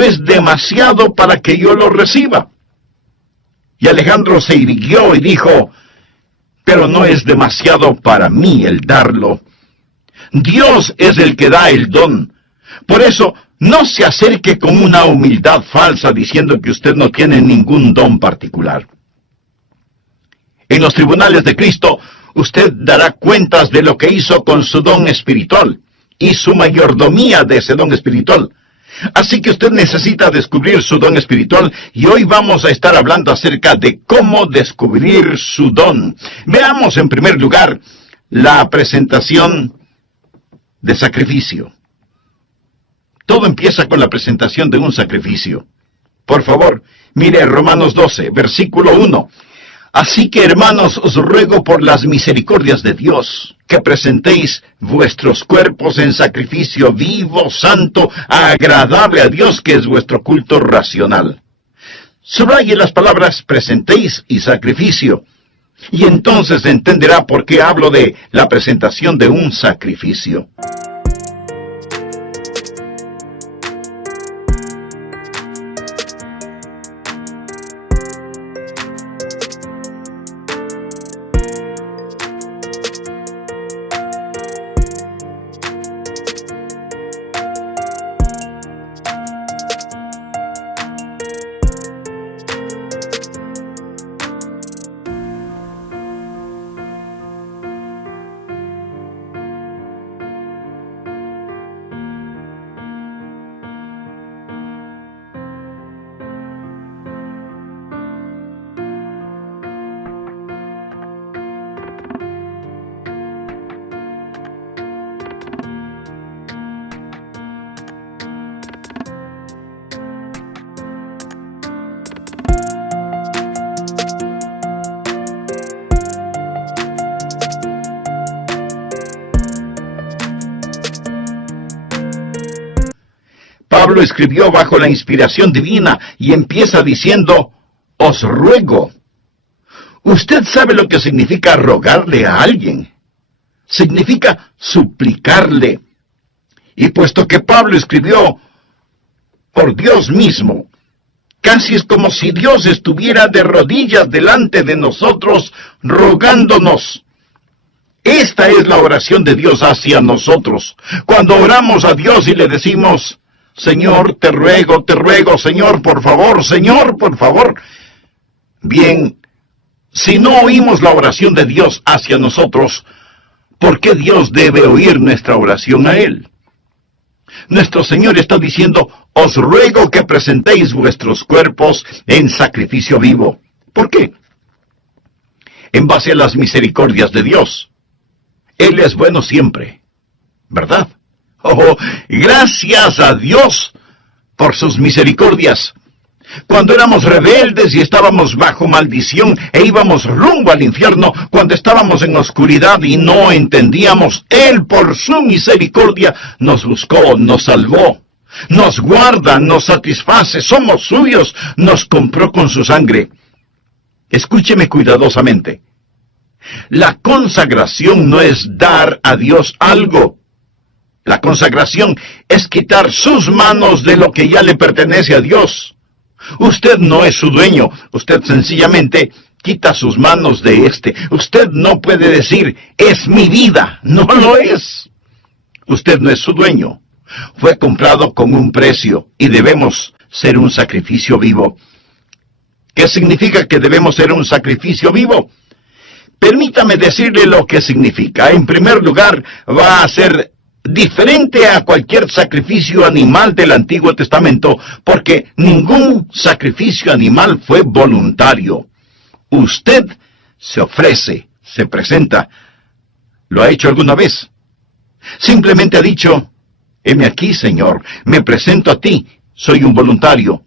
eso es demasiado para que yo lo reciba. Y Alejandro se irguió y dijo, pero no es demasiado para mí el darlo. Dios es el que da el don. Por eso, no se acerque con una humildad falsa diciendo que usted no tiene ningún don particular. En los tribunales de Cristo, usted dará cuentas de lo que hizo con su don espiritual y su mayordomía de ese don espiritual. Así que usted necesita descubrir su don espiritual y hoy vamos a estar hablando acerca de cómo descubrir su don. Veamos en primer lugar la presentación de sacrificio. Todo empieza con la presentación de un sacrificio. Por favor, mire Romanos 12, versículo 1. Así que, hermanos, os ruego por las misericordias de Dios, que presentéis vuestros cuerpos en sacrificio vivo, santo, agradable a Dios, que es vuestro culto racional. Subraye las palabras presentéis y sacrificio, y entonces entenderá por qué hablo de la presentación de un sacrificio. Pablo escribió bajo la inspiración divina y empieza diciendo, os ruego. Usted sabe lo que significa rogarle a alguien. Significa suplicarle. Y puesto que Pablo escribió por Dios mismo, casi es como si Dios estuviera de rodillas delante de nosotros, rogándonos. Esta es la oración de Dios hacia nosotros. Cuando oramos a Dios y le decimos, Señor, te ruego, Señor, por favor. Bien, si no oímos la oración de Dios hacia nosotros, ¿por qué Dios debe oír nuestra oración a Él? Nuestro Señor está diciendo, os ruego que presentéis vuestros cuerpos en sacrificio vivo. ¿Por qué? En base a las misericordias de Dios. Él es bueno siempre, ¿verdad? Oh, gracias a Dios por sus misericordias. Cuando éramos rebeldes y estábamos bajo maldición e íbamos rumbo al infierno, cuando estábamos en oscuridad y no entendíamos, Él por su misericordia nos buscó, nos salvó, nos guarda, nos satisface, somos suyos, nos compró con su sangre. Escúcheme cuidadosamente. La consagración no es dar a Dios algo. La consagración es quitar sus manos de lo que ya le pertenece a Dios. Usted no es su dueño, usted sencillamente quita sus manos de este. Usted no puede decir, es mi vida, no lo es. Usted no es su dueño. Fue comprado con un precio y debemos ser un sacrificio vivo. ¿Qué significa que debemos ser un sacrificio vivo? Permítame decirle lo que significa. En primer lugar, va a ser diferente a cualquier sacrificio animal del Antiguo Testamento, porque ningún sacrificio animal fue voluntario. Usted se ofrece, se presenta. ¿Lo ha hecho alguna vez? Simplemente ha dicho, heme aquí, Señor, me presento a ti, soy un voluntario.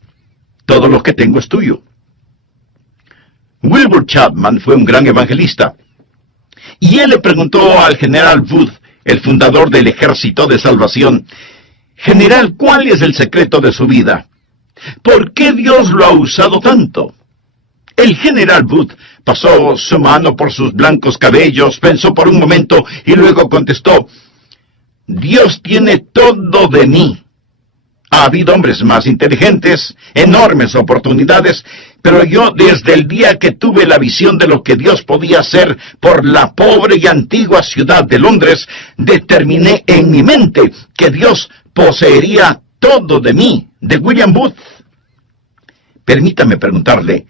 Todo lo que tengo es tuyo. Wilbur Chapman fue un gran evangelista, y él le preguntó al general Wood, el fundador del Ejército de Salvación, General, ¿cuál es el secreto de su vida? ¿Por qué Dios lo ha usado tanto? El general Wood pasó su mano por sus blancos cabellos, pensó por un momento y luego contestó, Dios tiene todo de mí. Ha habido hombres más inteligentes, enormes oportunidades, pero yo desde el día que tuve la visión de lo que Dios podía hacer por la pobre y antigua ciudad de Londres, determiné en mi mente que Dios poseería todo de mí, de William Booth. Permítame preguntarle,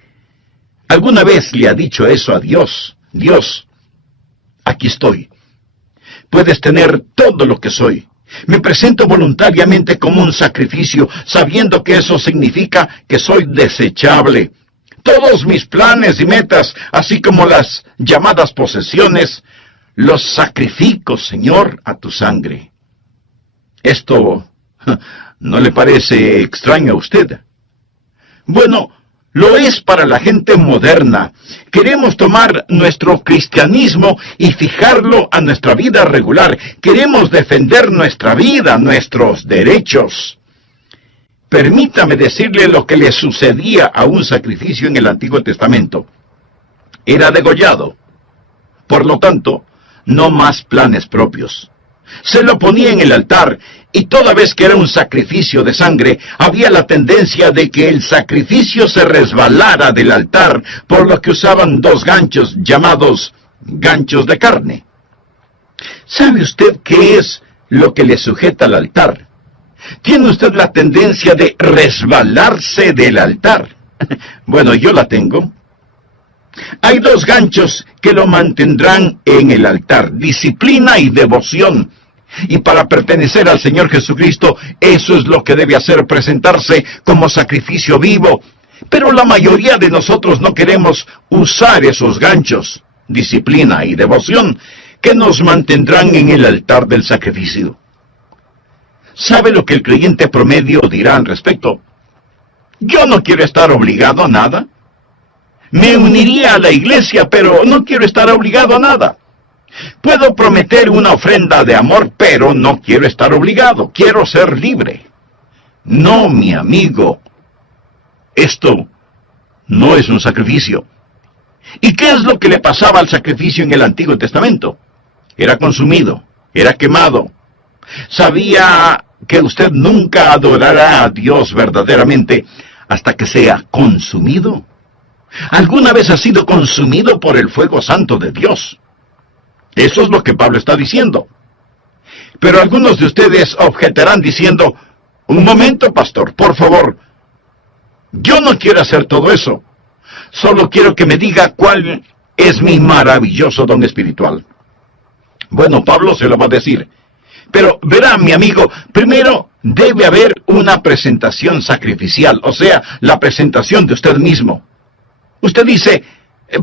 ¿alguna vez le ha dicho eso a Dios? Dios, aquí estoy. Puedes tener todo lo que soy. Me presento voluntariamente como un sacrificio, sabiendo que eso significa que soy desechable. Todos mis planes y metas, así como las llamadas posesiones, los sacrifico, Señor, a tu sangre. ¿Esto no le parece extraño a usted? Bueno, lo es para la gente moderna. Queremos tomar nuestro cristianismo y fijarlo a nuestra vida regular. Queremos defender nuestra vida, nuestros derechos. Permítame decirle lo que le sucedía a un sacrificio en el Antiguo Testamento. Era degollado. Por lo tanto, no más planes propios. Se lo ponía en el altar, y toda vez que era un sacrificio de sangre, había la tendencia de que el sacrificio se resbalara del altar, por lo que usaban dos ganchos llamados ganchos de carne. ¿Sabe usted qué es lo que le sujeta al altar? ¿Tiene usted la tendencia de resbalarse del altar? Bueno, yo la tengo. Hay dos ganchos que lo mantendrán en el altar: disciplina y devoción. Y para pertenecer al Señor Jesucristo, eso es lo que debe hacer, presentarse como sacrificio vivo. Pero la mayoría de nosotros no queremos usar esos ganchos, disciplina y devoción, que nos mantendrán en el altar del sacrificio. ¿Sabe lo que el creyente promedio dirá al respecto? Yo no quiero estar obligado a nada. Me uniría a la iglesia, pero no quiero estar obligado a nada. Puedo prometer una ofrenda de amor, pero no quiero estar obligado. Quiero ser libre. No, mi amigo. Esto no es un sacrificio. ¿Y qué es lo que le pasaba al sacrificio en el Antiguo Testamento? Era consumido, era quemado. ¿Sabía que usted nunca adorará a Dios verdaderamente hasta que sea consumido? ¿Alguna vez ha sido consumido por el fuego santo de Dios? Eso es lo que Pablo está diciendo. Pero algunos de ustedes objetarán diciendo: un momento, pastor, por favor. Yo no quiero hacer todo eso. Solo quiero que me diga cuál es mi maravilloso don espiritual. Bueno, Pablo se lo va a decir. Pero verá, mi amigo, primero debe haber una presentación sacrificial, o sea, la presentación de usted mismo. Usted dice: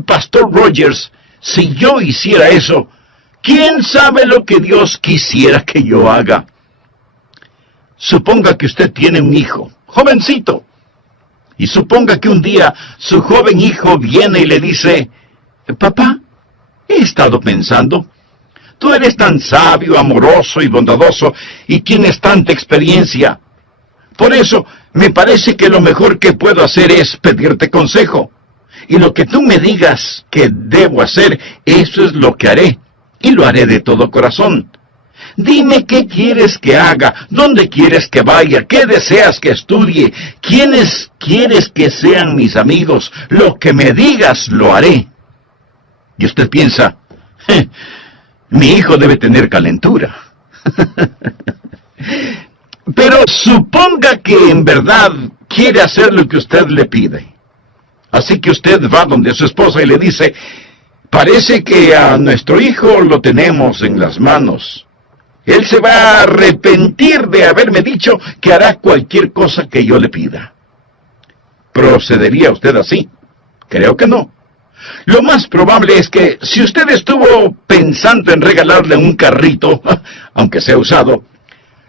Pastor Rogers, si yo hiciera eso, ¿quién sabe lo que Dios quisiera que yo haga? Suponga que usted tiene un hijo, jovencito, y suponga que un día su joven hijo viene y le dice: papá, he estado pensando, tú eres tan sabio, amoroso y bondadoso, y tienes tanta experiencia. Por eso, me parece que lo mejor que puedo hacer es pedirte consejo. Y lo que tú me digas que debo hacer, eso es lo que haré. Y lo haré de todo corazón. Dime qué quieres que haga, dónde quieres que vaya, qué deseas que estudie, quiénes quieres que sean mis amigos. Lo que me digas, lo haré. Y usted piensa: mi hijo debe tener calentura. Pero suponga que en verdad quiere hacer lo que usted le pide. Así que usted va donde su esposa y le dice: parece que a nuestro hijo lo tenemos en las manos. Él se va a arrepentir de haberme dicho que hará cualquier cosa que yo le pida. ¿Procedería usted así? Creo que no. Lo más probable es que si usted estuvo pensando en regalarle un carrito, aunque sea usado,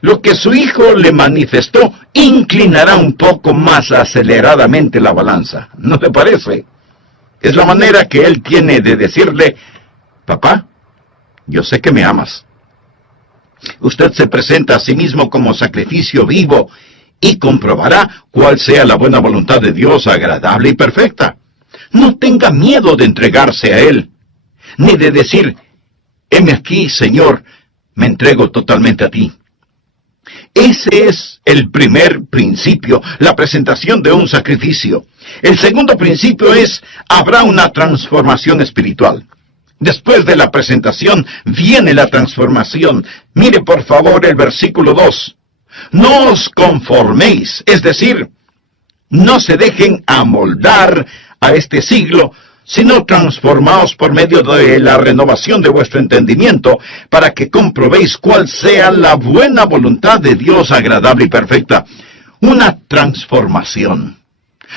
lo que su hijo le manifestó inclinará un poco más aceleradamente la balanza. ¿No te parece? Es la manera que él tiene de decirle: papá, yo sé que me amas. Usted se presenta a sí mismo como sacrificio vivo y comprobará cuál sea la buena voluntad de Dios, agradable y perfecta. No tenga miedo de entregarse a Él, ni de decir: heme aquí, Señor, me entrego totalmente a ti. Ese es el primer principio, la presentación de un sacrificio. El segundo principio es, habrá una transformación espiritual. Después de la presentación viene la transformación. Mire por favor el versículo 2. No os conforméis, es decir, no se dejen amoldar a este siglo, sino transformaos por medio de la renovación de vuestro entendimiento, para que comprobéis cuál sea la buena voluntad de Dios agradable y perfecta. Una transformación.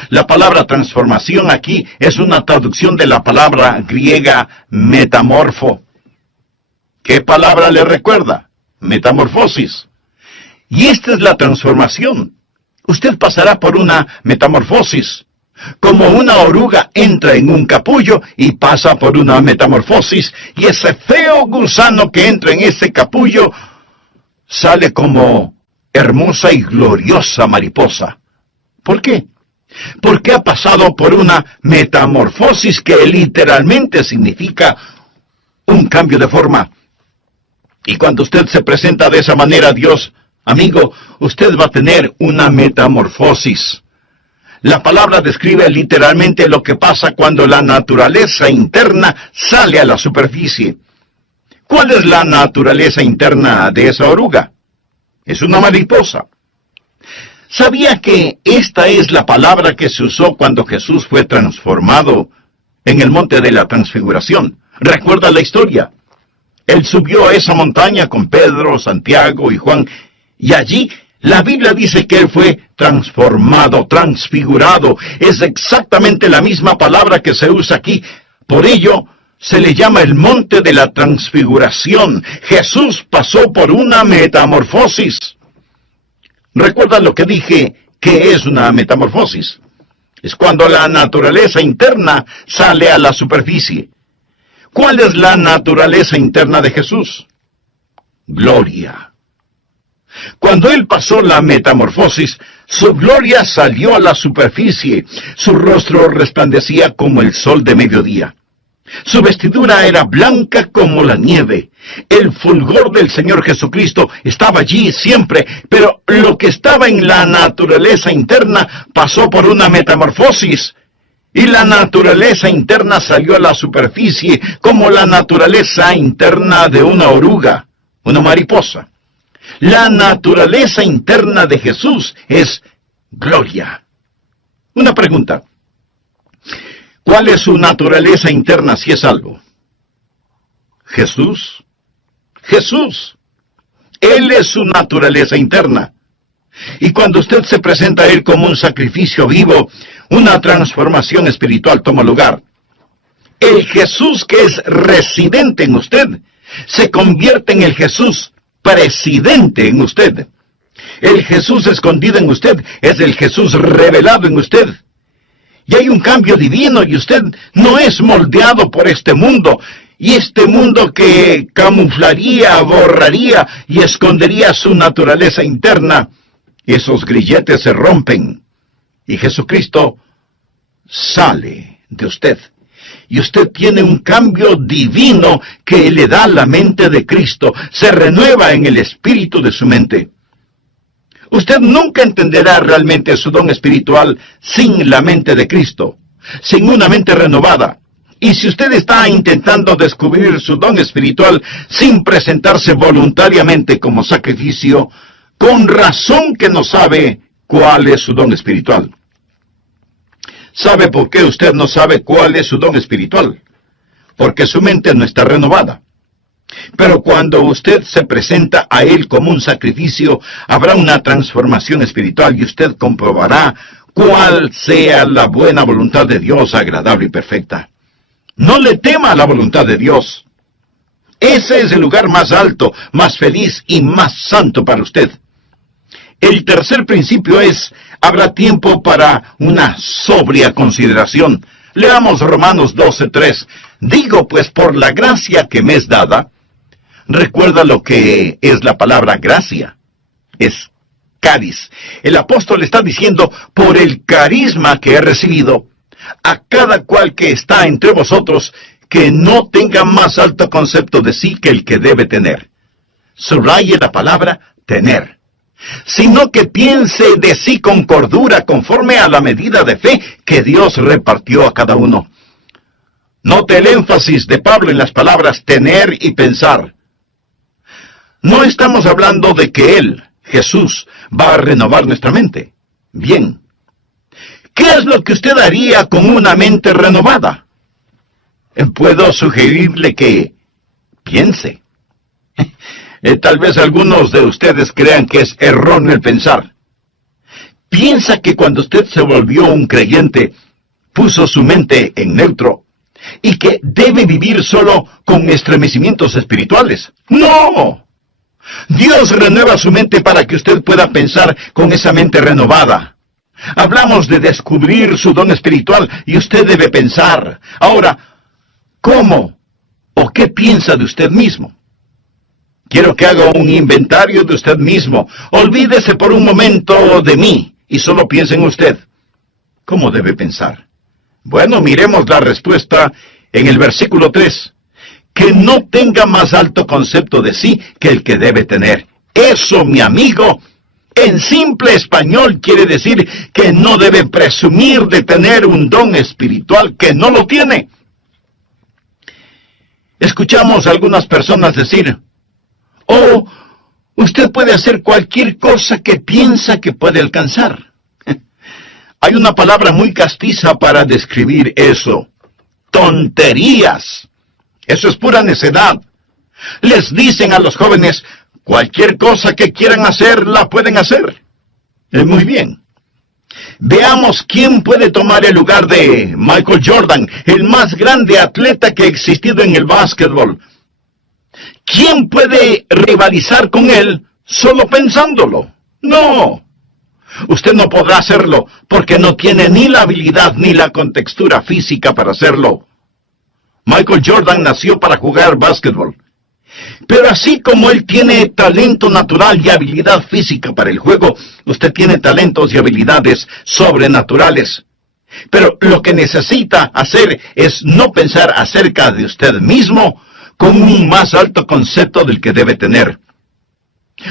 La palabra transformación aquí es una traducción de la palabra griega metamorfo. ¿Qué palabra le recuerda? Metamorfosis. Y esta es la transformación. Usted pasará por una metamorfosis. Como una oruga entra en un capullo y pasa por una metamorfosis, y ese feo gusano que entra en ese capullo sale como hermosa y gloriosa mariposa. ¿Por qué? Porque ha pasado por una metamorfosis que literalmente significa un cambio de forma. Y cuando usted se presenta de esa manera a Dios, amigo, usted va a tener una metamorfosis. La palabra describe literalmente lo que pasa cuando la naturaleza interna sale a la superficie. ¿Cuál es la naturaleza interna de esa oruga? Es una mariposa. ¿Sabía que esta es la palabra que se usó cuando Jesús fue transformado en el monte de la transfiguración? ¿Recuerda la historia? Él subió a esa montaña con Pedro, Santiago y Juan, y allí la Biblia dice que él fue transformado, transfigurado. Es exactamente la misma palabra que se usa aquí. Por ello, se le llama el monte de la transfiguración. Jesús pasó por una metamorfosis. ¿Recuerda lo que dije que es una metamorfosis? Es cuando la naturaleza interna sale a la superficie. ¿Cuál es la naturaleza interna de Jesús? Gloria. Cuando él pasó la metamorfosis, su gloria salió a la superficie. Su rostro resplandecía como el sol de mediodía. Su vestidura era blanca como la nieve. El fulgor del Señor Jesucristo estaba allí siempre, pero lo que estaba en la naturaleza interna pasó por una metamorfosis. Y la naturaleza interna salió a la superficie como la naturaleza interna de una oruga, una mariposa. La naturaleza interna de Jesús es gloria. Una pregunta. ¿Cuál es su naturaleza interna si es salvo? Jesús. Jesús. Él es su naturaleza interna. Y cuando usted se presenta a Él como un sacrificio vivo, una transformación espiritual toma lugar. El Jesús que es residente en usted se convierte en el Jesús presidente en usted. El Jesús escondido en usted es el Jesús revelado en usted. Y hay un cambio divino y usted no es moldeado por este mundo. Y este mundo que camuflaría, borraría y escondería su naturaleza interna. Esos grilletes se rompen y Jesucristo sale de usted. Y usted tiene un cambio divino que le da la mente de Cristo. Se renueva en el espíritu de su mente. Usted nunca entenderá realmente su don espiritual sin la mente de Cristo, sin una mente renovada. Y si usted está intentando descubrir su don espiritual sin presentarse voluntariamente como sacrificio, con razón que no sabe cuál es su don espiritual. ¿Sabe por qué usted no sabe cuál es su don espiritual? Porque su mente no está renovada. Pero cuando usted se presenta a Él como un sacrificio, habrá una transformación espiritual y usted comprobará cuál sea la buena voluntad de Dios, agradable y perfecta. No le tema a la voluntad de Dios. Ese es el lugar más alto, más feliz y más santo para usted. El tercer principio es, habrá tiempo para una sobria consideración. Leamos Romanos 12:3. Digo pues por la gracia que me es dada. Recuerda lo que es la palabra gracia. Es caris. El apóstol está diciendo, por el carisma que he recibido, a cada cual que está entre vosotros, que no tenga más alto concepto de sí que el que debe tener. Subraye la palabra tener. sino que piense de sí con cordura conforme a la medida de fe que Dios repartió a cada uno. Note el énfasis de Pablo en las palabras tener y pensar. No estamos hablando de que Él, Jesús, va a renovar nuestra mente. Bien. ¿Qué es lo que usted haría con una mente renovada? Puedo sugerirle que piense. Tal vez algunos de ustedes crean que es erróneo el pensar. Piensa que cuando usted se volvió un creyente, puso su mente en neutro y que debe vivir solo con estremecimientos espirituales. ¡No! Dios renueva su mente para que usted pueda pensar con esa mente renovada. Hablamos de descubrir su don espiritual y usted debe pensar. Ahora, ¿cómo o qué piensa de usted mismo? Quiero que haga un inventario de usted mismo. Olvídese por un momento de mí y solo piense en usted. ¿Cómo debe pensar? Bueno, miremos la respuesta en el versículo 3. Que no tenga más alto concepto de sí que el que debe tener. Eso, mi amigo, en simple español quiere decir que no debe presumir de tener un don espiritual que no lo tiene. Escuchamos a algunas personas decir, oh, usted puede hacer cualquier cosa que piensa que puede alcanzar. Hay una palabra muy castiza para describir eso. Tonterías. Eso es pura necedad. Les dicen a los jóvenes, cualquier cosa que quieran hacer, la pueden hacer. Muy bien. Veamos quién puede tomar el lugar de Michael Jordan, el más grande atleta que ha existido en el básquetbol. ¿Quién puede rivalizar con él solo pensándolo? No. Usted no podrá hacerlo porque no tiene ni la habilidad ni la contextura física para hacerlo. Michael Jordan nació para jugar básquetbol. Pero así como él tiene talento natural y habilidad física para el juego, usted tiene talentos y habilidades sobrenaturales. Pero lo que necesita hacer es no pensar acerca de usted mismo con un más alto concepto del que debe tener.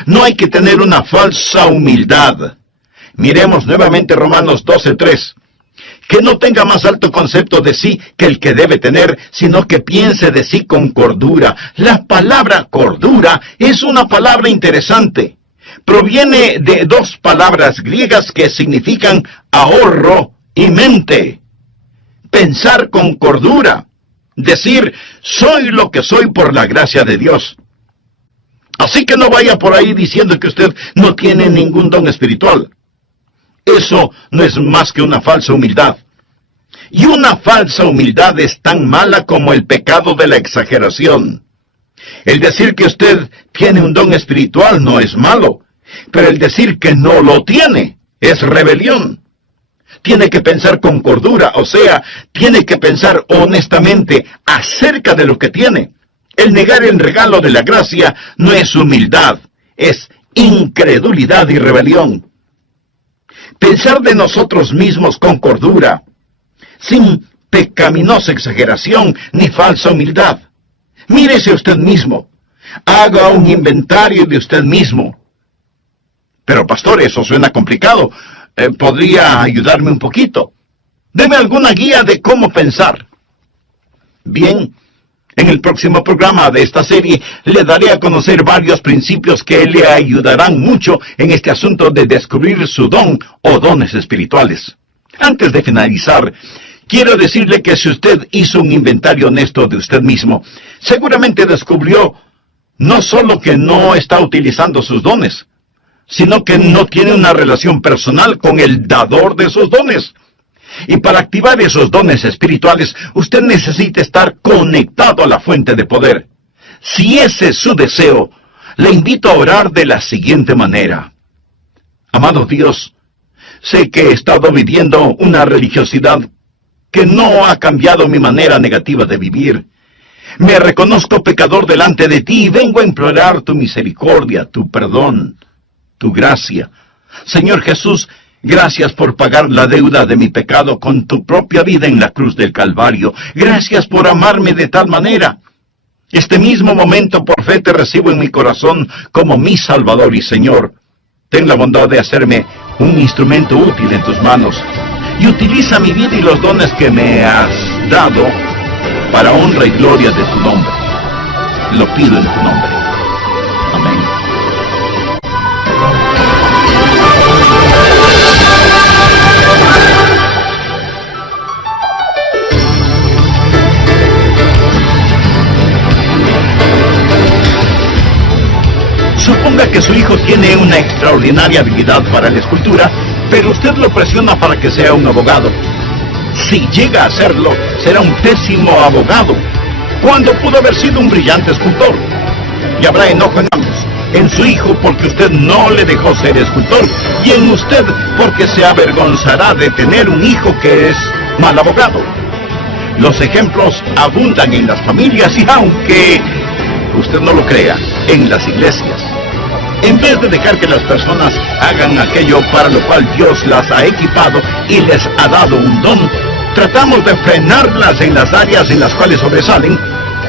No hay que tener una falsa humildad. Miremos nuevamente Romanos 12:3. Que no tenga más alto concepto de sí que el que debe tener, sino que piense de sí con cordura. La palabra cordura es una palabra interesante. Proviene de dos palabras griegas que significan ahorro y mente. Pensar con cordura. Decir, soy lo que soy por la gracia de Dios. Así que no vaya por ahí diciendo que usted no tiene ningún don espiritual. Eso no es más que una falsa humildad. Y una falsa humildad es tan mala como el pecado de la exageración. El decir que usted tiene un don espiritual no es malo, pero el decir que no lo tiene es rebelión. Tiene que pensar con cordura, o sea, tiene que pensar honestamente acerca de lo que tiene. El negar el regalo de la gracia no es humildad, es incredulidad y rebelión. Pensar de nosotros mismos con cordura, sin pecaminosa exageración ni falsa humildad. Mírese usted mismo. Haga un inventario de usted mismo. Pero pastor, eso suena complicado. ¿Podría ayudarme un poquito? Deme alguna guía de cómo pensar. Bien, en el próximo programa de esta serie le daré a conocer varios principios que le ayudarán mucho en este asunto de descubrir su don o dones espirituales. Antes de finalizar, quiero decirle que si usted hizo un inventario honesto de usted mismo, seguramente descubrió no solo que no está utilizando sus dones, sino que no tiene una relación personal con el dador de esos dones. Y para activar esos dones espirituales, usted necesita estar conectado a la fuente de poder. Si ese es su deseo, le invito a orar de la siguiente manera. Amado Dios, sé que he estado viviendo una religiosidad que no ha cambiado mi manera negativa de vivir. Me reconozco pecador delante de ti y vengo a implorar tu misericordia, tu perdón, tu gracia. Señor Jesús, gracias por pagar la deuda de mi pecado con tu propia vida en la cruz del Calvario. Gracias por amarme de tal manera. Este mismo momento por fe te recibo en mi corazón como mi Salvador y Señor. ten la bondad de hacerme un instrumento útil en tus manos y utiliza mi vida y los dones que me has dado para honra y gloria de tu nombre. Lo pido en tu nombre. Amén. Suponga que su hijo tiene una extraordinaria habilidad para la escultura, pero usted lo presiona para que sea un abogado. Si llega a serlo, será un pésimo abogado, cuando pudo haber sido un brillante escultor. Y habrá enojo en ambos, en su hijo porque usted no le dejó ser escultor, y en usted porque se avergonzará de tener un hijo que es mal abogado. Los ejemplos abundan en las familias y, aunque usted no lo crea, en las iglesias. En vez de dejar que las personas hagan aquello para lo cual Dios las ha equipado y les ha dado un don, tratamos de frenarlas en las áreas en las cuales sobresalen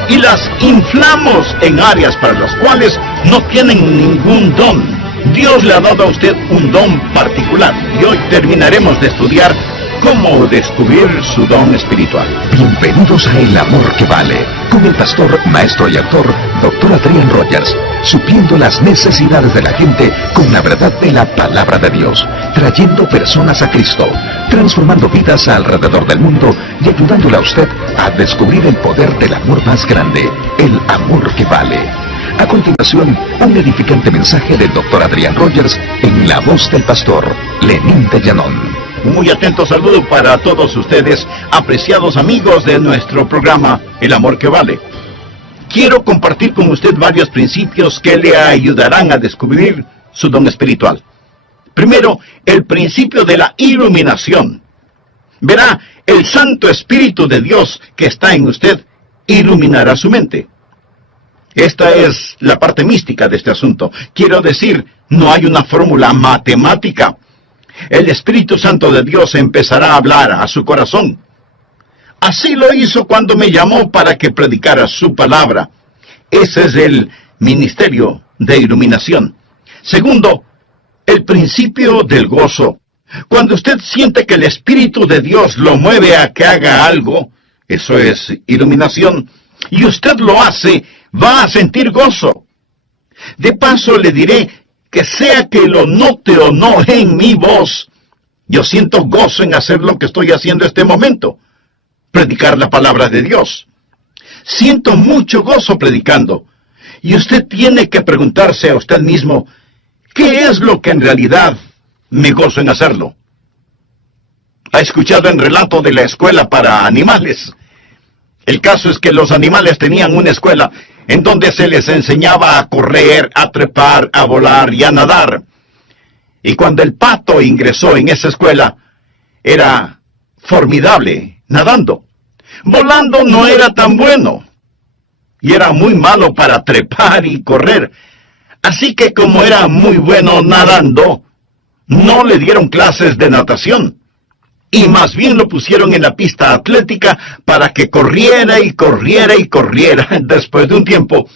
y las inflamos en áreas para las cuales no tienen ningún don. Dios le ha dado a usted un don particular y hoy terminaremos de estudiar cómo descubrir su don espiritual. Bienvenidos a El Amor que Vale, con el pastor, maestro y autor, Dr. Adrian Rogers, supliendo las necesidades de la gente con la verdad de la palabra de Dios, trayendo personas a Cristo, transformando vidas alrededor del mundo y ayudándole a usted a descubrir el poder del amor más grande, el amor que vale. A continuación, un edificante mensaje del Dr. Adrian Rogers en la voz del pastor Lenín de Llanón. Muy atento saludo para todos ustedes, apreciados amigos de nuestro programa El Amor que Vale. Quiero compartir con usted varios principios que le ayudarán a descubrir su don espiritual. Primero, el principio de la iluminación. Verá, el Santo Espíritu de Dios que está en usted iluminará su mente. Esta es la parte mística de este asunto. Quiero decir, no hay una fórmula matemática. El Espíritu Santo de Dios empezará a hablar a su corazón. Así lo hizo cuando me llamó para que predicara su palabra. Ese es el ministerio de iluminación. Segundo, el principio del gozo. Cuando usted siente que el Espíritu de Dios lo mueve a que haga algo, eso es iluminación, y usted lo hace, va a sentir gozo. De paso le diré que sea que lo note o no en mi voz, yo siento gozo en hacer lo que estoy haciendo en este momento, predicar la palabra de Dios. Siento mucho gozo predicando, y usted tiene que preguntarse a usted mismo, ¿qué es lo que en realidad me gozo en hacerlo? ¿Ha escuchado el relato de la escuela para animales? El caso es que los animales tenían una escuela en donde se les enseñaba a correr, a trepar, a volar y a nadar. Y cuando el pato ingresó en esa escuela, era formidable nadando. Volando no era tan bueno, y era muy malo para trepar y correr. Así que como era muy bueno nadando, no le dieron clases de natación. Y más bien lo pusieron en la pista atlética para que corriera y corriera y corriera. Después de un tiempo,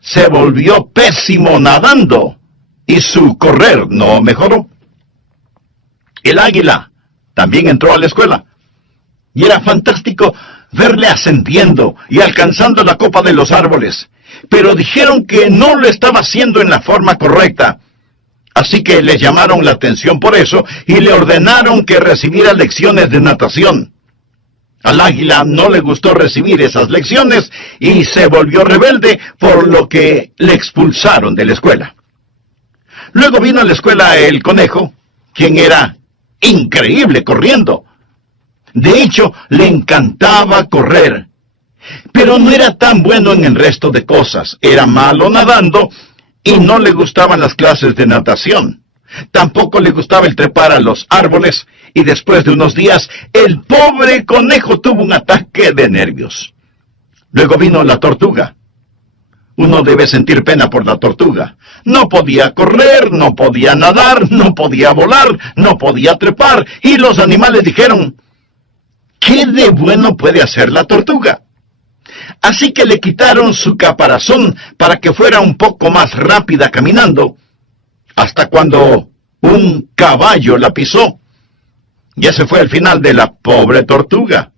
se volvió pésimo nadando y su correr no mejoró. El águila también entró a la escuela y era fantástico verle ascendiendo y alcanzando la copa de los árboles. Pero dijeron que no lo estaba haciendo en la forma correcta. Así que le llamaron la atención por eso y le ordenaron que recibiera lecciones de natación. Al águila no le gustó recibir esas lecciones y se volvió rebelde, por lo que le expulsaron de la escuela. Luego vino a la escuela el conejo, quien era increíble corriendo. De hecho, le encantaba correr, pero no era tan bueno en el resto de cosas. Era malo nadando y no le gustaban las clases de natación. Tampoco le gustaba el trepar a los árboles, y después de unos días, el pobre conejo tuvo un ataque de nervios. Luego vino la tortuga. Uno debe sentir pena por la tortuga. No podía correr, no podía nadar, no podía volar, no podía trepar, y los animales dijeron, ¿qué de bueno puede hacer la tortuga? Así que le quitaron su caparazón para que fuera un poco más rápida caminando, hasta cuando un caballo la pisó. Y ese fue el final de la pobre tortuga.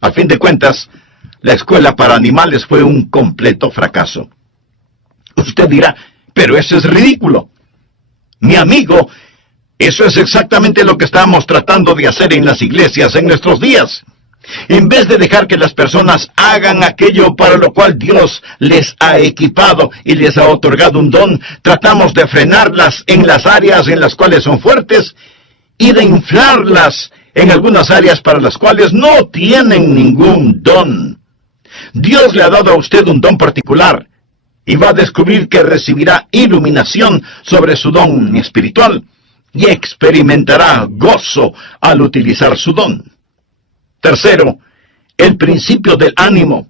A fin de cuentas, la escuela para animales fue un completo fracaso. Usted dirá, pero eso es ridículo. Mi amigo, eso es exactamente lo que estamos tratando de hacer en las iglesias en nuestros días. En vez de dejar que las personas hagan aquello para lo cual Dios les ha equipado y les ha otorgado un don, tratamos de frenarlas en las áreas en las cuales son fuertes y de inflarlas en algunas áreas para las cuales no tienen ningún don. Dios le ha dado a usted un don particular y va a descubrir que recibirá iluminación sobre su don espiritual y experimentará gozo al utilizar su don. Tercero, el principio del ánimo.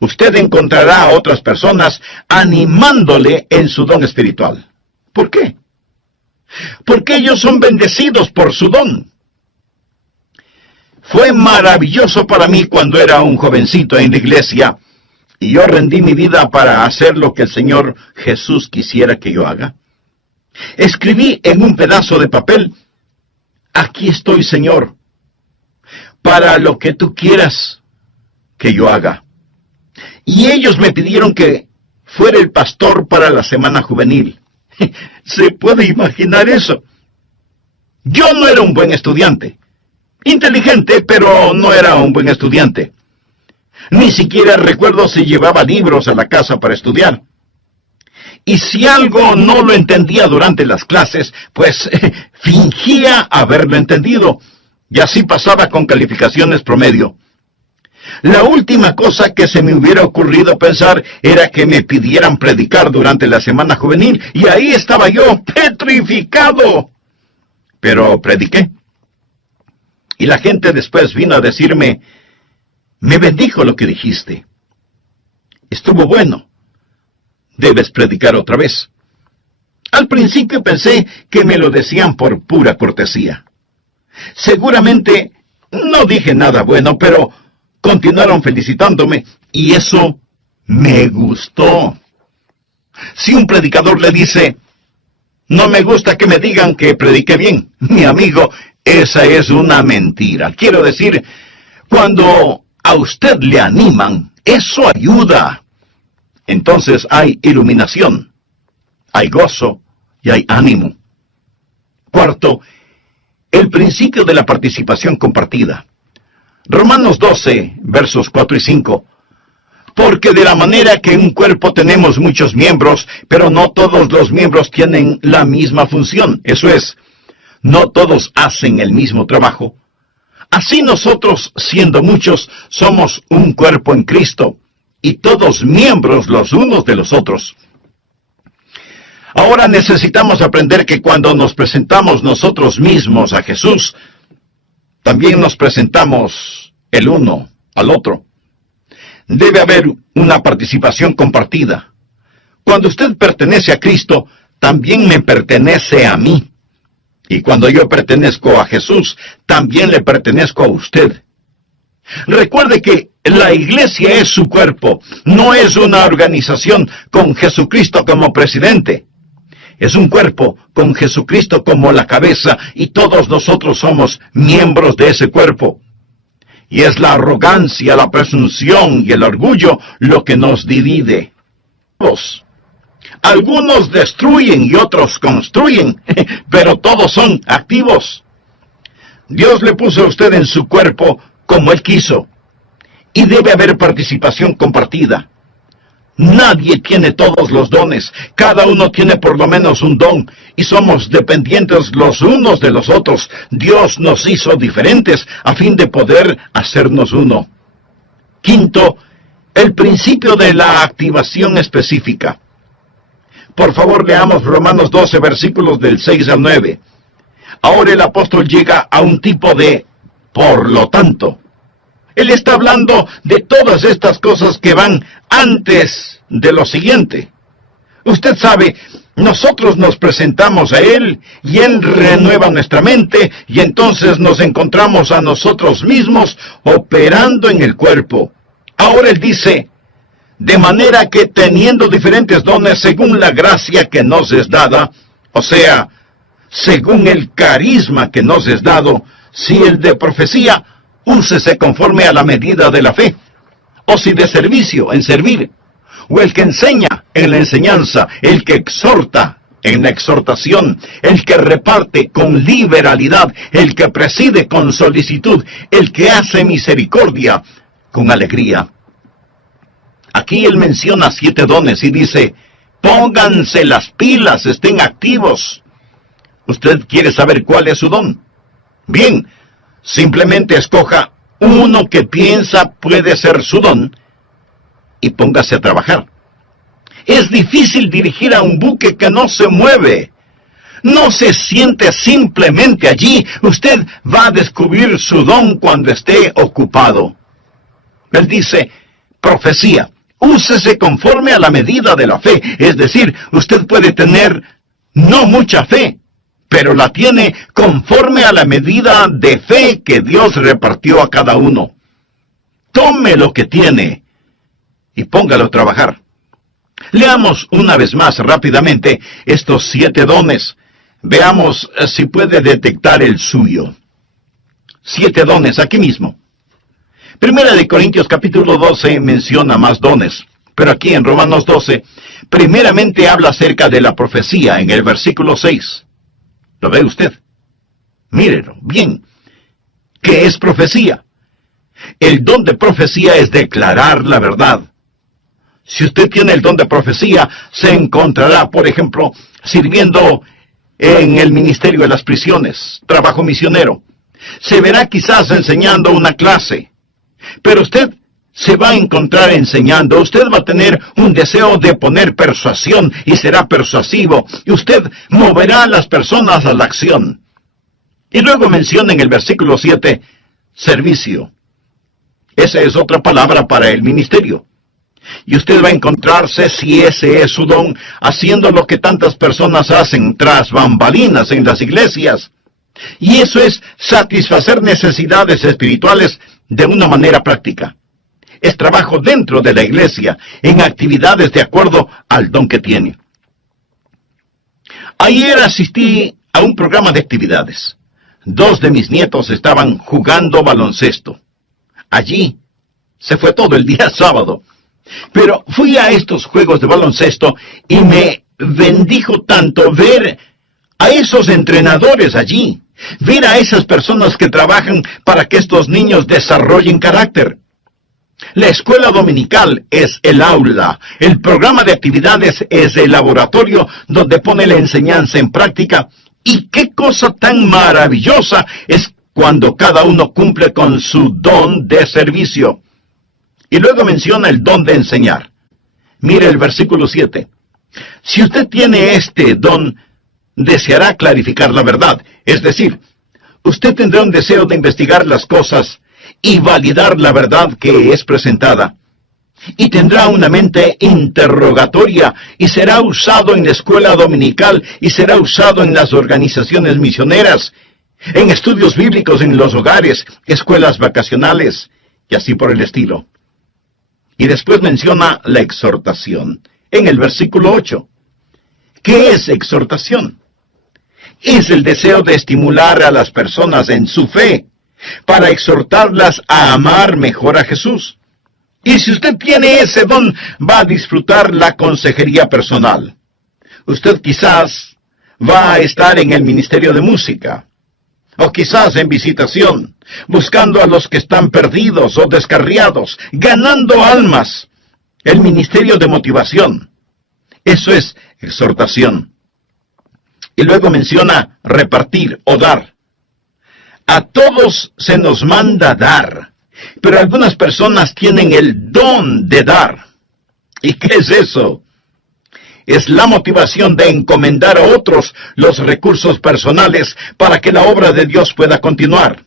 Usted encontrará a otras personas animándole en su don espiritual. ¿Por qué? Porque ellos son bendecidos por su don. Fue maravilloso para mí cuando era un jovencito en la iglesia y yo rendí mi vida para hacer lo que el Señor Jesús quisiera que yo haga. Escribí en un pedazo de papel, aquí estoy, Señor, para lo que tú quieras que yo haga. Y ellos me pidieron que fuera el pastor para la semana juvenil. ¿Se puede imaginar eso? Yo no era un buen estudiante. Inteligente, pero no era un buen estudiante. Ni siquiera recuerdo si llevaba libros a la casa para estudiar. Y si algo no lo entendía durante las clases, pues fingía haberlo entendido. Y así pasaba con calificaciones promedio. La última cosa que se me hubiera ocurrido pensar era que me pidieran predicar durante la semana juvenil, y ahí estaba yo, petrificado. Pero prediqué. Y la gente después vino a decirme, me bendijo lo que dijiste. Estuvo bueno. Debes predicar otra vez. Al principio pensé que me lo decían por pura cortesía. Seguramente no dije nada bueno, pero continuaron felicitándome y eso me gustó. Si un predicador le dice, no me gusta que me digan que prediqué bien, mi amigo, esa es una mentira. Quiero decir, cuando a usted le animan, eso ayuda. Entonces hay iluminación, hay gozo y hay ánimo. Cuarto, el principio de la participación compartida. Romanos 12, versos 4 y 5. Porque de la manera que en un cuerpo tenemos muchos miembros, pero no todos los miembros tienen la misma función. Eso es, no todos hacen el mismo trabajo. Así nosotros, siendo muchos, somos un cuerpo en Cristo, y todos miembros los unos de los otros. Ahora necesitamos aprender que cuando nos presentamos nosotros mismos a Jesús, también nos presentamos el uno al otro. Debe haber una participación compartida. Cuando usted pertenece a Cristo, también me pertenece a mí. Y cuando yo pertenezco a Jesús, también le pertenezco a usted. Recuerde que la iglesia es su cuerpo, no es una organización con Jesucristo como presidente. Es un cuerpo con Jesucristo como la cabeza y todos nosotros somos miembros de ese cuerpo. Y es la arrogancia, la presunción y el orgullo lo que nos divide. Algunos destruyen y otros construyen, pero todos son activos. Dios le puso a usted en su cuerpo como Él quiso. Y debe haber participación compartida. Nadie tiene todos los dones. Cada uno tiene por lo menos un don. Y somos dependientes los unos de los otros. Dios nos hizo diferentes a fin de poder hacernos uno. Quinto, el principio de la activación específica. Por favor, leamos Romanos 12, versículos del 6 al 9. Ahora el apóstol llega a un tipo de por lo tanto. Él está hablando de todas estas cosas que van antes de lo siguiente. Usted sabe, nosotros nos presentamos a Él y Él renueva nuestra mente y entonces nos encontramos a nosotros mismos operando en el cuerpo. Ahora Él dice, De manera que teniendo diferentes dones según la gracia que nos es dada, o sea, según el carisma que nos es dado, si el de profecía, úsese conforme a la medida de la fe, o si de servicio, en servir, o el que enseña, en la enseñanza, el que exhorta, en la exhortación, el que reparte con liberalidad, el que preside con solicitud, el que hace misericordia con alegría. Aquí él menciona 7 dones y dice, pónganse las pilas, estén activos. ¿Usted quiere saber cuál es su don? Bien, simplemente escoja uno que piensa puede ser su don y póngase a trabajar. Es difícil dirigir a un buque que no se mueve. No se siente simplemente allí. Usted va a descubrir su don cuando esté ocupado. Él dice, profecía. Úsese conforme a la medida de la fe. Es decir, usted puede tener no mucha fe, pero la tiene conforme a la medida de fe que Dios repartió a cada uno. Tome lo que tiene y póngalo a trabajar. Leamos una vez más rápidamente estos 7 dones. Veamos si puede detectar el suyo. 7 dones aquí mismo. Primera de Corintios capítulo 12 menciona más dones, pero aquí en Romanos 12, primeramente habla acerca de la profecía en el versículo 6. ¿Lo ve usted? Mírelo, bien. ¿Qué es profecía? El don de profecía es declarar la verdad. Si usted tiene el don de profecía, se encontrará, por ejemplo, sirviendo en el ministerio de las prisiones, trabajo misionero. Se verá quizás enseñando una clase. Pero usted se va a encontrar enseñando, usted va a tener un deseo de poner persuasión y será persuasivo, y usted moverá a las personas a la acción. Y luego menciona en el versículo 7, servicio. Esa es otra palabra para el ministerio. Y usted va a encontrarse, si ese es su don, haciendo lo que tantas personas hacen tras bambalinas en las iglesias. Y eso es satisfacer necesidades espirituales de una manera práctica. Es trabajo dentro de la iglesia, en actividades de acuerdo al don que tiene. Ayer asistí a un programa de actividades. 2 de mis nietos estaban jugando baloncesto. Allí se fue todo el día sábado. Pero fui a estos juegos de baloncesto y me bendijo tanto ver a esos entrenadores allí. Ver a esas personas que trabajan para que estos niños desarrollen carácter. La escuela dominical es el aula. El programa de actividades es el laboratorio donde pone la enseñanza en práctica. Y qué cosa tan maravillosa es cuando cada uno cumple con su don de servicio. Y luego menciona el don de enseñar. Mire el versículo 7. Si usted tiene este don, deseará clarificar la verdad. Es decir, usted tendrá un deseo de investigar las cosas y validar la verdad que es presentada. Y tendrá una mente interrogatoria y será usado en la escuela dominical y será usado en las organizaciones misioneras, en estudios bíblicos en los hogares, escuelas vacacionales y así por el estilo. Y después menciona la exhortación en el versículo 8. ¿Qué es exhortación? Es el deseo de estimular a las personas en su fe, para exhortarlas a amar mejor a Jesús. Y si usted tiene ese don, va a disfrutar la consejería personal. Usted quizás va a estar en el ministerio de música, o quizás en visitación, buscando a los que están perdidos o descarriados, ganando almas. El ministerio de motivación. Eso es exhortación. Y luego menciona repartir o dar. A todos se nos manda dar, pero algunas personas tienen el don de dar. ¿Y qué es eso? Es la motivación de encomendar a otros los recursos personales para que la obra de Dios pueda continuar.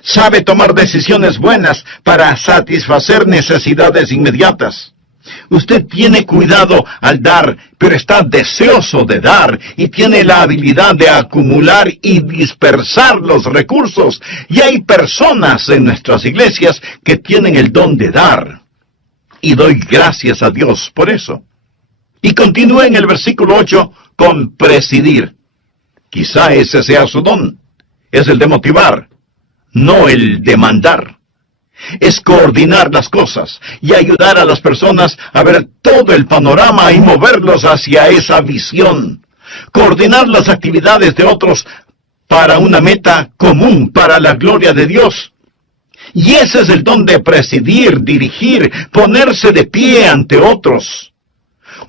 Sabe tomar decisiones buenas para satisfacer necesidades inmediatas. Usted tiene cuidado al dar, pero está deseoso de dar y tiene la habilidad de acumular y dispersar los recursos. Y hay personas en nuestras iglesias que tienen el don de dar. y doy gracias a Dios por eso. Y continúa en el versículo 8 con presidir. Quizá ese sea su don. Es el de motivar, no el de mandar. Es coordinar las cosas y ayudar a las personas a ver todo el panorama y moverlos hacia esa visión. Coordinar las actividades de otros para una meta común, para la gloria de Dios. Y ese es el don de presidir, dirigir, ponerse de pie ante otros.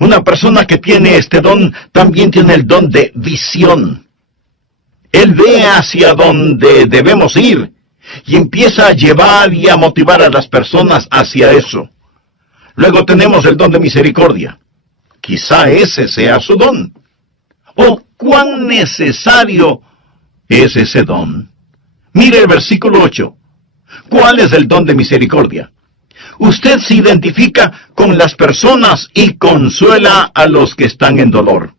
Una persona que tiene este don también tiene el don de visión. Él ve hacia donde debemos ir y empieza a llevar y a motivar a las personas hacia eso. Luego tenemos el don de misericordia. Quizá ese sea su don. ¿O cuán necesario es ese don? Mire el versículo 8. ¿Cuál es el don de misericordia? Usted se identifica con las personas y consuela a los que están en dolor.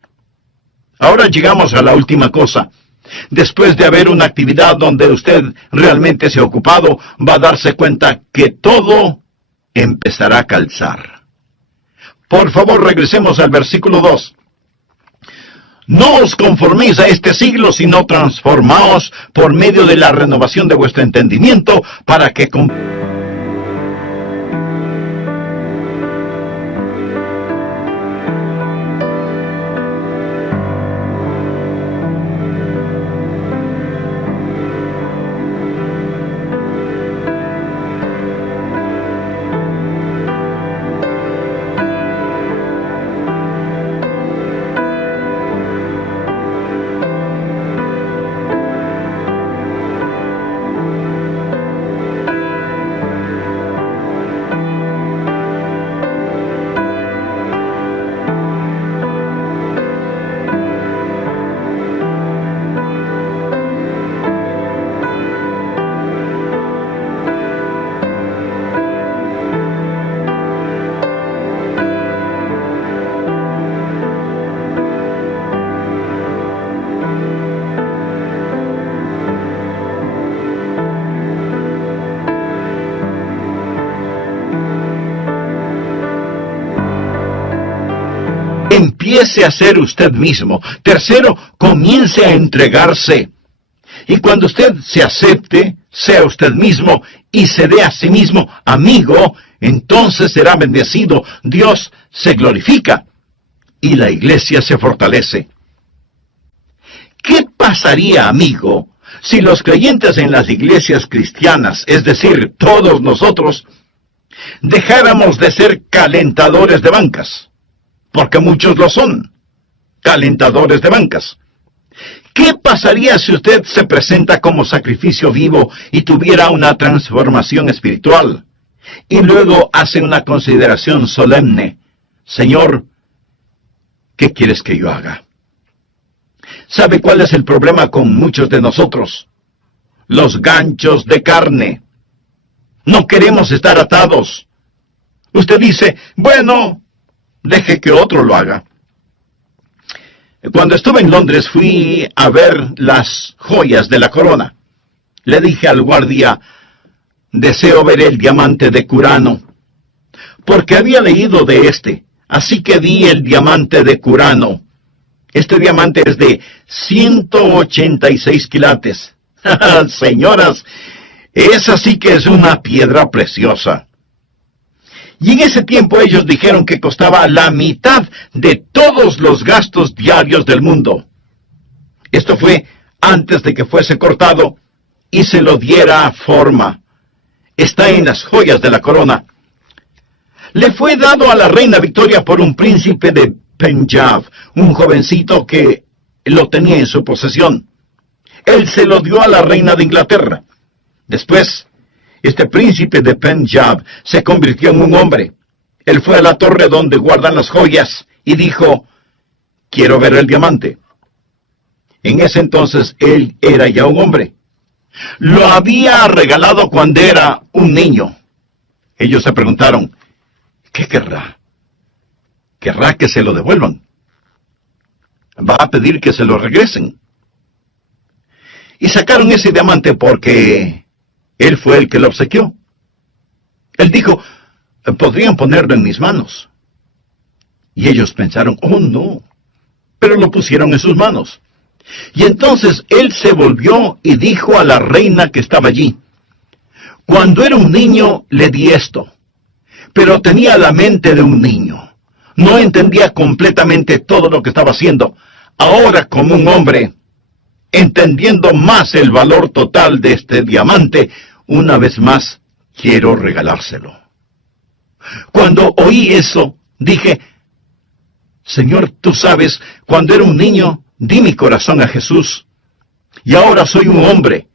Ahora llegamos a la última cosa. Después de haber una actividad donde usted realmente se ha ocupado, va a darse cuenta que todo empezará a calzar. Por favor, regresemos al versículo 2. No os conforméis a este siglo, sino transformaos por medio de la renovación de vuestro entendimiento, para que empiece a ser usted mismo. Tercero, comience a entregarse. Y cuando usted se acepte, sea usted mismo y se dé a sí mismo amigo, entonces será bendecido. Dios se glorifica y la iglesia se fortalece. ¿Qué pasaría, amigo, si los creyentes en las iglesias cristianas, es decir, todos nosotros, dejáramos de ser calentadores de bancas? Porque muchos lo son, calentadores de bancas. ¿Qué pasaría si usted se presenta como sacrificio vivo y tuviera una transformación espiritual? Y luego hace una consideración solemne. Señor, ¿qué quieres que yo haga? ¿Sabe cuál es el problema con muchos de nosotros? Los ganchos de carne. No queremos estar atados. Usted dice, bueno, deje que otro lo haga. Cuando estuve en Londres fui a ver las joyas de la corona. Le dije al guardia, deseo ver el diamante de Curano, porque había leído de este, así que vi el diamante de Curano. Este diamante es de 186 quilates. Señoras, esa sí que es una piedra preciosa. Y en ese tiempo ellos dijeron que costaba la mitad de todos los gastos diarios del mundo. Esto fue antes de que fuese cortado y se lo diera forma. Está en las joyas de la corona. Le fue dado a la reina Victoria por un príncipe de Punjab, un jovencito que lo tenía en su posesión. Él se lo dio a la reina de Inglaterra. Después, este príncipe de Punjab se convirtió en un hombre. Él fue a la torre donde guardan las joyas y dijo, quiero ver el diamante. En ese entonces él era ya un hombre. Lo había regalado cuando era un niño. Ellos se preguntaron, ¿qué querrá? ¿Querrá que se lo devuelvan? ¿Va a pedir que se lo regresen? Y sacaron ese diamante porque él fue el que lo obsequió. Él dijo, podrían ponerlo en mis manos. Y ellos pensaron, oh no, pero lo pusieron en sus manos. Y entonces él se volvió y dijo a la reina que estaba allí, cuando era un niño le di esto, pero tenía la mente de un niño. No entendía completamente todo lo que estaba haciendo. Ahora, como un hombre, entendiendo más el valor total de este diamante, una vez más quiero regalárselo. Cuando oí eso, dije, Señor, tú sabes, cuando era un niño, di mi corazón a Jesús, y ahora soy un hombre.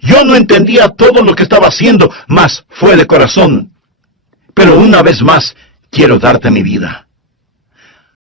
Yo no entendía todo lo que estaba haciendo, mas fue de corazón. Pero una vez más, quiero darte mi vida.